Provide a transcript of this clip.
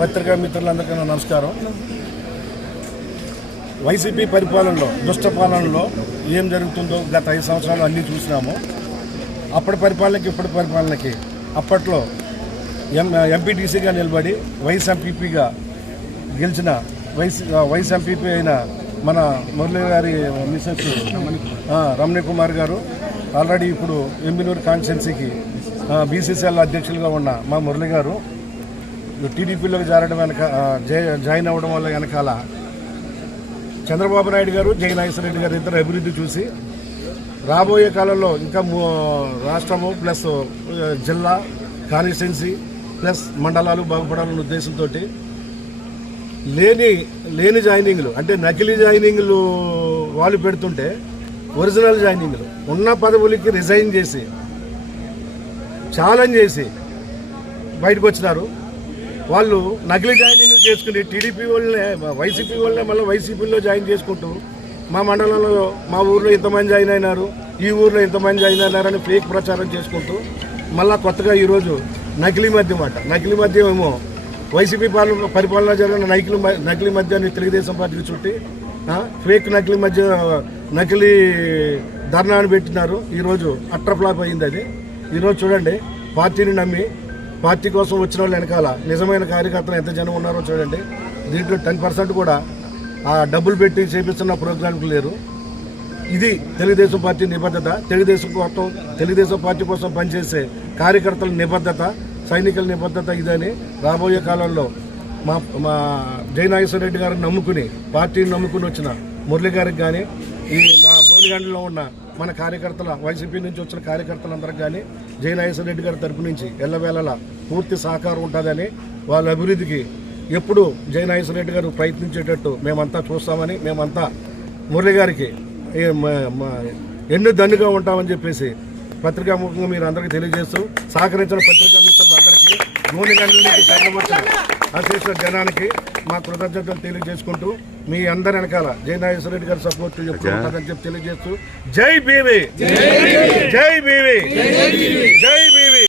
పత్రికా మిత్రులందరికీ నమస్కారం. వైసీపీ పరిపాలనలో, దుష్ట పాలనలో ఏం జరుగుతుందో గత 5 సంవత్సరాలు అన్నీ చూసినాము. అప్పటి పరిపాలనకి ఇప్పటి పరిపాలనకి, అప్పట్లో ఎంపీటీసీగా నిలబడి వైస్ ఎంపీపీగా గెలిచిన వైస్ ఎంపీపీ అయిన మన మురళి గారి మిసెస్ రమణి కుమార్ గారు ఆల్రెడీ ఇప్పుడు ఎంబీనూరు కాన్స్టిట్యున్సీకి బీసీసీఎల్ అధ్యక్షులుగా ఉన్న మా మురళి గారు టీడీపీలోకి జాయిన్ అవ్వడం వల్ల వెనకాల చంద్రబాబు నాయుడు గారు, జగన్మోహన్ గారు ఇద్దరు అభివృద్ధి చూసి రాబోయే కాలంలో ఇంకా రాష్ట్రము ప్లస్ జిల్లా కాన్స్టిట్యున్సీ ప్లస్ మండలాలు బాగుపడాలన్న ఉద్దేశంతో లేని జాయినింగ్లు, అంటే నకిలీ జాయినింగ్లు వాళ్ళు పెడుతుంటే ఒరిజినల్ జాయినింగ్లు ఉన్న పదవులకి రిజైన్ చేసి ఛాలెంజ్ చేసి బయటకు వచ్చినారు. వాళ్ళు నకిలీ జాయినింగ్లు చేసుకుని టీడీపీ వాళ్ళనే, వైసీపీ వాళ్ళనే మళ్ళీ వైసీపీలో జాయిన్ చేసుకుంటూ మా మండలంలో మా ఊర్లో ఇంతమంది జాయిన్ అయినారు, ఈ ఊర్లో ఇంతమంది జాయిన్ అయినారని ఫేక్ ప్రచారం చేసుకుంటూ మళ్ళీ కొత్తగా ఈరోజు నకిలీ మద్యం ఏమో వైసీపీ పరిపాలన జరిగిన నకిలీ మద్యాన్ని తెలుగుదేశం పార్టీకి చుట్టి ఫేక్ నకిలీ ధర్నాన్ని పెట్టినారు. ఈరోజు అట్రఫ్లాప్ అయింది అది. ఈరోజు చూడండి, పార్టీని నమ్మి పార్టీ కోసం వచ్చిన వాళ్ళు వెనకాల నిజమైన కార్యకర్తలు ఎంత జనం ఉన్నారో చూడండి. దీంట్లో 10% కూడా ఆ డబ్బులు పెట్టి చేపిస్తున్న ప్రోగ్రాంలు లేరు. ఇది తెలుగుదేశం పార్టీ నిబద్ధత. తెలుగుదేశం పార్టీ కోసం పనిచేసే కార్యకర్తల నిబద్ధత, సైనికుల నిబద్ధత ఇదని రాబోయే కాలంలో మా జయనాగేశ్వర రెడ్డి గారిని నమ్ముకుని, పార్టీని నమ్ముకుని వచ్చిన మురళి గారికి కానీ, ఈ మా గోలిగండలో ఉన్న మన కార్యకర్తల, వైసీపీ నుంచి వచ్చిన కార్యకర్తలందరికీ కానీ జయనాగేశ్వర రెడ్డి గారి తరపు నుంచి ఎల్లవేళలా పూర్తి సహకారం ఉంటుందని, వాళ్ళ అభివృద్ధికి ఎప్పుడు జయనాగేశ్వర రెడ్డి గారు ప్రయత్నించేటట్టు మేమంతా చూస్తామని, మేమంతా మురళి గారికి ఎన్నో దన్నుగా ఉంటామని చెప్పేసి పత్రికాముఖంగా మీరు అందరికీ తెలియజేస్తూ, సహకరించిన పత్రికా మిత్రులందరికీ, గోలిగండ్ల నుంచి తరలివచ్చిన అశేష జనానికి మా కృతజ్ఞతలు తెలియజేసుకుంటూ, మీ అందరి వెనకాల జయనాగేశ్వర రెడ్డి గారి సపోర్ట్ ఎప్పుడు ఉంటుందని చెప్పి తెలియజేస్తూ, జై బీవీ, జై బీవీ, జై బీవీ.